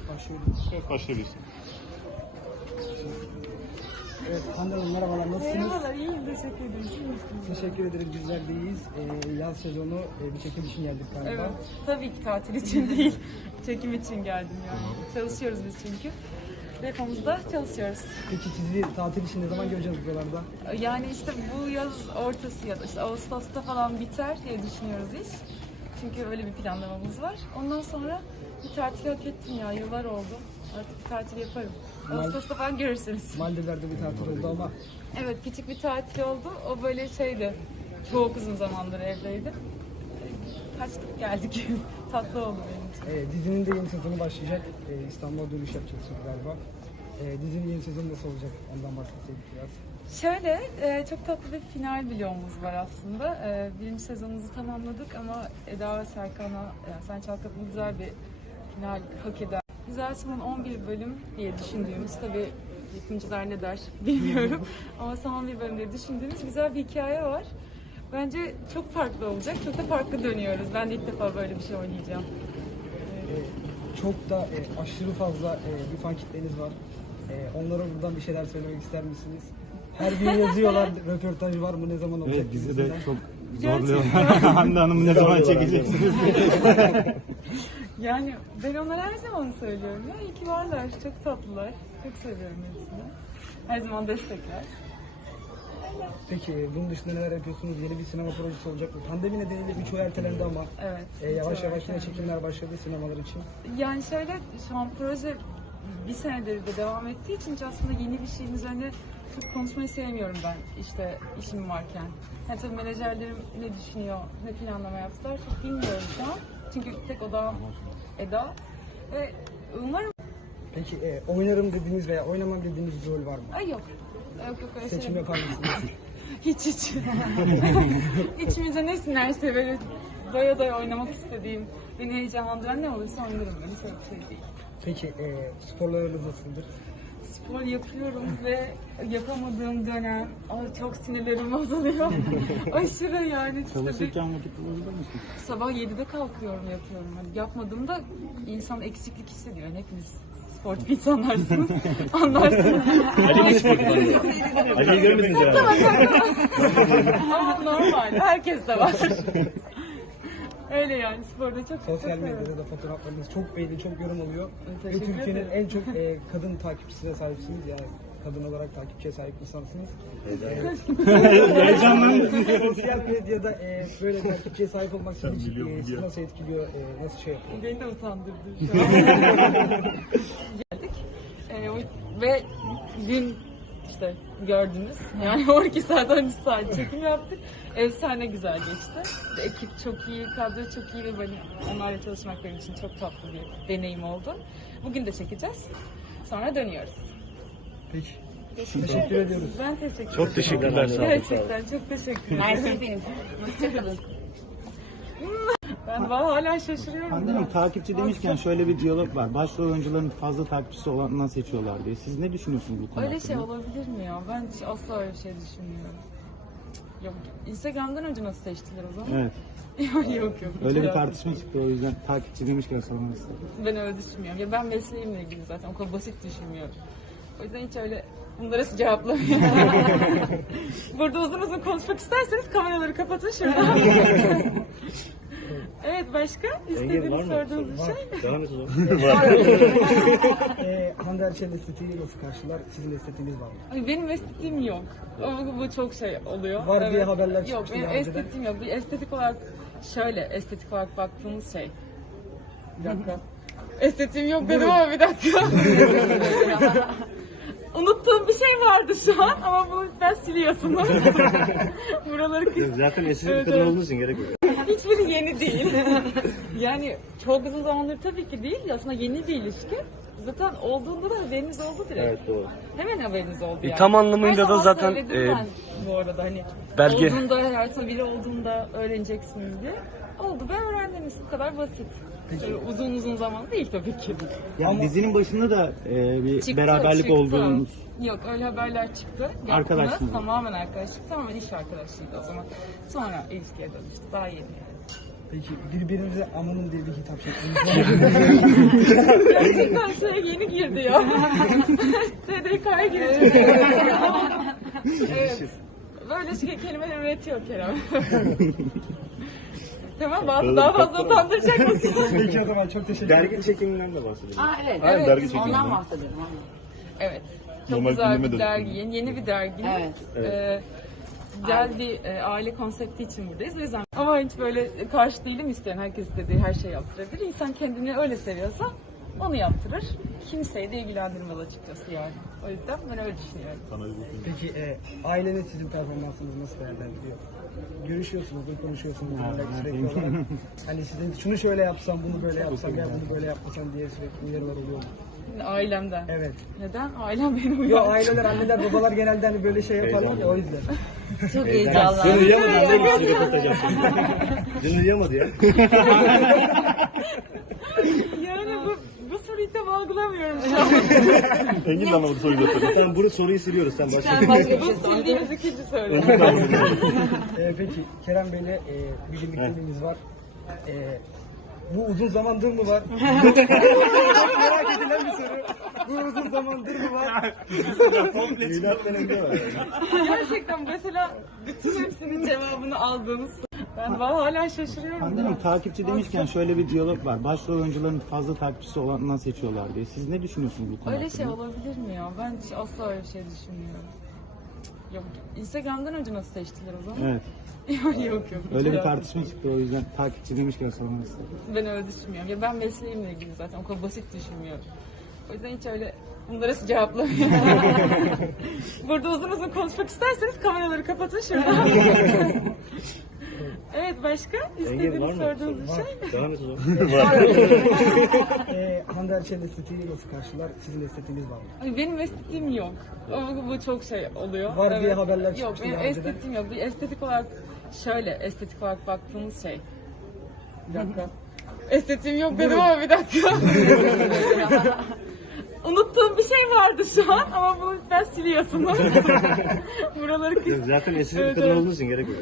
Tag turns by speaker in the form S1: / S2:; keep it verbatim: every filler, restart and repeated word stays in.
S1: Başlıyorum.
S2: Evet, başlayabilirsin.
S1: Evet, Hande Hanım merhabalar, nasılsınız?
S3: Merhabalar, iyiyim. Teşekkür ederim. Siz nasılsınız?
S1: Teşekkür ederim, bizler de iyiyiz. Ee, yaz sezonu e, bir çekim için geldik galiba.
S3: Evet, tabii ki tatil için değil, çekim için geldim yani. Çalışıyoruz biz çünkü. Depomuzda çalışıyoruz.
S1: Peki sizi tatil için ne zaman göreceğiz buralarda?
S3: Yani işte bu yaz ortası ya da işte Ağustos'ta falan biter diye düşünüyoruz iş. Çünkü öyle bir planlamamız var. Ondan sonra bir tatil hak ettim ya, yıllar oldu. Artık bir tatil yaparım. Ağustos'ta falan görürsünüz.
S1: Maldivler'de bir tatil oldu ama
S3: Evet, küçük bir tatil oldu. O böyle şeydi, çok uzun zamandır evdeydim. Kaçtık geldik. Tatlı oldu benim için.
S1: e, dizinin de yeni sezonu başlayacak. E, İstanbul'a dönüş yapacaksınız galiba. E, dizinin yeni sezonu nasıl olacak? Ondan bahsetseydik biraz.
S3: Şöyle, e, çok tatlı bir final vlogumuz var aslında. E, birinci sezonumuzu tamamladık ama Eda ve Serkan'a, yani Sen Çal Kapımı güzel bir final hak eder. Güzel son on bir bölüm diye düşündüğümüz, tabii yapımcılar ne der bilmiyorum ama son on bir bölüm diye düşündüğümüz güzel bir hikaye var. Bence çok farklı olacak, çok da farklı dönüyoruz. Ben de ilk defa böyle bir şey oynayacağım.
S1: E, çok da e, aşırı fazla e, bir fan kitleniz var. E, onlara buradan bir şeyler söylemek ister misiniz? Her gün yazıyorlar, röportaj var mı, ne zaman olacak?
S2: Evet, bizi de
S1: gibisinden.
S2: çok zorluyor. Hande Hanım'ı ne zaman çekeceksiniz?
S3: Yani ben onlara her zaman söylüyorum ya, iyi ki varlar, çok tatlılar, çok seviyorum hepsini. Her zaman destekler.
S1: Peki bunun dışında neler yapıyorsunuz? Yeni bir sinema projesi olacak mı? Pandemi nedeniyle birçoğu ertelendi ama
S3: Evet.
S1: e, yavaş
S3: çok
S1: yavaş yine
S3: erken.
S1: çekimler başladı sinemalar için.
S3: Yani şöyle, şu an proje bir senedir de devam ettiği için hiç aslında yeni bir şeyin üzerine çok konuşmayı sevmiyorum ben, işte işim varken. Yani tabii menajerlerim ne düşünüyor, ne planlama yaptılar çok bilmiyorum şu an. Çünkü tek odam Eda ve umarım...
S1: Peki e, oynarım dediğiniz veya oynamam dediğiniz bir rol var mı?
S3: Ay yok. Yok yok öyle
S1: Seçim
S3: şey.
S1: yapar mısınız?
S3: Hiç hiç. İçimize ne sinerse böyle doya doya oynamak istediğim, beni heyecanlandıran ne olursa oynarım ben. Hiç öyle bir şey değil.
S1: Peki e, sporlarınız nasıldır?
S3: Spor yapıyorum ve yapamadığım dönem ay çok sinirlerim bozuluyor. Aşırı yani. İşte bir-
S2: Çalışırken vakit bulabilir misin?
S3: sabah yedide kalkıyorum, yapıyorum. Hani yapmadığımda insan eksiklik hissediyor. Yani hepiniz sportif insanlarsınız. Anlarsınız.
S2: Ali'yi hiç bakmadın. Ali'yi görmediniz yani.
S3: Ama normal. Herkes de var. Öyle yani, sporda çok
S1: Sosyal
S3: çok severim.
S1: medyada da fotoğraflarınız çok beğeni, çok yorum oluyor. Ve
S3: Teşekkür
S1: Türkiye'nin
S3: ederim.
S1: en çok e, kadın takipçisine sahipsiniz. Yani kadın olarak takipçiye sahip insansınız.
S2: Heyecanlandım.
S1: Sosyal medyada e, böyle takipçiye sahip olmak sizi hiç, e, sizi nasıl etkiliyor, e, nasıl şey yapıyor?
S3: Beni de utandırdı şu an. Geldik. Ee, o- ve dün işte gördünüz. Yani on iki saat on üç saat çekim yaptık. Efsane güzel geçti. Ekip çok iyi, kadro çok iyi ve böyle onlarla çalışmak benim için çok tatlı bir deneyim oldu. Bugün de çekeceğiz. Sonra dönüyoruz.
S1: Peki.
S3: Teşekkür,
S1: Teşekkür ediyoruz.
S3: Ben teşekkür ederim.
S2: Çok teşekkürler. Sağ olun.
S3: Gerçekten çok teşekkür ederim. Ben hala şaşırıyorum.
S2: Hande Hanım,
S3: ya.
S2: takipçi demişken şöyle bir diyalog var. Başrol oyuncuların fazla takipçisi olanından seçiyorlar diye. Siz ne düşünüyorsunuz bu konu
S3: Öyle
S2: hakkında?
S3: şey olabilir mi ya? Ben hiç asla öyle bir şey düşünmüyorum. Yok. Instagram'dan önce nasıl seçtiler o zaman?
S2: Evet.
S3: yok yok. yok.
S2: Öyle bir
S3: Ya.
S2: tartışma çıktı, o yüzden takipçi demişken sormak istedim.
S3: Ben öyle düşünmüyorum. Ya ben mesleğimle ilgili zaten o kadar basit düşünmüyorum. O yüzden hiç öyle bunlara cevaplamıyorum. Burada uzun uzun konuşmak isterseniz kameraları kapatın şurada. Evet, başka istediğiniz sorduğunuz bir şey?
S2: Devam et o
S1: e, Hande Erçel'in estetiği nasıl karşılar? Sizin estetiğiniz var mı?
S3: Ay, benim estetiğim yok. Ama bu çok şey oluyor.
S1: Var diye haberler
S3: Yok,
S1: çıkmıştı
S3: benim
S1: daha önceden.
S3: estetiğim yok. Bir estetik olarak şöyle estetik olarak baktığımız şey. Bir dakika. Estetiğim yok dedim ama bir dakika. Unuttuğum bir şey vardı şu an ama bu ben siliyorsunuz. Buraları kız.
S2: Zaten eski
S3: Evet, evet.
S2: olduğu için gerek yok.
S3: Hiçbiri yeni değil. Yani çok uzun zamandır tabii ki değil. Aslında yeni bir ilişki. Zaten olduğunda da haberiniz oldu direkt.
S2: Evet, doğru.
S3: Hemen haberiniz oldu yani.
S4: tam anlamıyla
S3: Her
S4: da
S3: zaman
S4: zaten,
S3: söyledim
S4: e,
S3: ben bu arada hani
S4: belge-
S3: olduğunda, hayatında biri olduğunda öğreneceksiniz diye. Oldu ve öğrendiniz. Bu kadar basit. Öyle uzun uzun zaman değil tabii ki.
S2: Yani dizinin başında da e, bir
S3: Çıktı,
S2: beraberlik
S3: çıktı.
S2: olduğunuz.
S3: Yok, öyle haberler çıktı.
S2: Arkadaşsınız.
S3: Yaptınız, tamamen arkadaşlık, tamamen iş arkadaşlığıydı o zaman. Sonra ilişkiye dönüştü. Daha yeni yani.
S1: Peki birbirinize amanın diye bir hitap şekliniz
S3: Gerçekten şey yeni girdi ya. T D K'ya girecek. Evet. Böyle şey kelimeler üretiyor Kerem. Tamam, daha, daha fazla utandıracak mısınız?
S1: Peki o zaman çok teşekkür ederim.
S2: Dergi çekiminden de bahsedelim.
S4: Aa evet.
S3: Evet,
S4: evet.
S3: dergi
S4: Ondan bahsedelim. Ondan.
S3: Evet. Çok
S5: Normal
S3: güzel
S5: gündeme
S3: bir
S5: de
S3: dergi. Yeni, yeni bir dergi.
S4: Evet.
S3: Ee, güzel bir e, aile konsepti için buradayız. O yüzden ama hiç böyle karşı değilim, isteyen herkes istediği her şeyi yaptırabilir. İnsan kendini öyle seviyorsa onu yaptırır. Kimseyi de ilgilendirmez açıkçası yani. O yüzden ben öyle düşünüyorum.
S1: Peki e, aileniz sizin performansınızı nasıl değerlendiriyor? Görüşüyorsunuz, konuşuyorsunuz yani sürekli olarak. Hani sizin şunu şöyle yapsam, bunu böyle yapsam, ya bunu böyle yapmasam diye sürekli uyarılar oluyor mu?
S3: Ailemden.
S1: Evet.
S3: Neden? Ailem beni uyardı.
S1: Yo aileler, anneler, babalar genelde hani böyle şey yaparlar ya o yüzden.
S4: Çok heyecanlı.
S5: Dün uyuyamadı anne mi size röportaj yaptın? Dün uyuyamadı ya.
S3: Yani bu, bu soruyu tam algılamıyorum şu an.
S5: Engin de anlamadı soruyu da. Tamam bunu soruyu siliyoruz sen başla.
S4: Sen başka bir
S3: Bu
S4: şey sor.
S3: sildiğimiz ikinci soru.
S1: E, peki Kerem Bey'le e, bir birlikteliğimiz var. E, bu uzun zamandır mı var? Çok merak edilen bir soru. Bu uzun zamandır mı var?
S5: Milattan önce var.
S3: Gerçekten mesela bütün hepsinin cevabını aldığınız soru. Ben hala şaşırıyorum.
S2: Hande Hanım, takipçi demişken şöyle bir diyalog var. Başrol oyuncuların fazla takipçisi olanından seçiyorlar diye. Siz ne düşünüyorsunuz bu konu
S3: Öyle şey
S2: hakkında?
S3: olabilir mi ya? Ben hiç asla öyle bir şey düşünmüyorum. Yok. Instagram'dan önce nasıl seçtiler o zaman?
S2: Evet.
S3: yok yok yok.
S2: Öyle bir
S3: Hiç
S2: tartışma çıktı, o yüzden takipçi demişken sormak istedim.
S3: Ben öyle düşünmüyorum. Ya ben mesleğimle ilgili zaten o kadar basit düşünmüyorum. O yüzden hiç öyle bunlara cevaplamıyorum. Burada uzun uzun konuşmak isterseniz kameraları kapatın şurada. Evet, başka istediğiniz sorduğunuz bir şey?
S5: Devam et o zaman.
S1: E, Hande Erçel'in estetiği nasıl karşılar? Sizin estetiğiniz var mı?
S3: Ay, benim estetiğim yok. Ama bu çok şey oluyor.
S1: Var diye haberler
S3: Yok,
S1: çıkmıştı
S3: benim
S1: daha önceden.
S3: estetiğim yok. Bir estetik olarak şöyle estetik olarak baktığımız şey. Bir dakika. Estetiğim yok dedim ama bir dakika. Unuttuğum bir şey vardı şu an ama bunu ben siliyorsunuz. Buraları kıs-
S5: Zaten eski
S3: Evet,
S5: bir kadın
S3: evet.
S5: olduğu için gerek yok.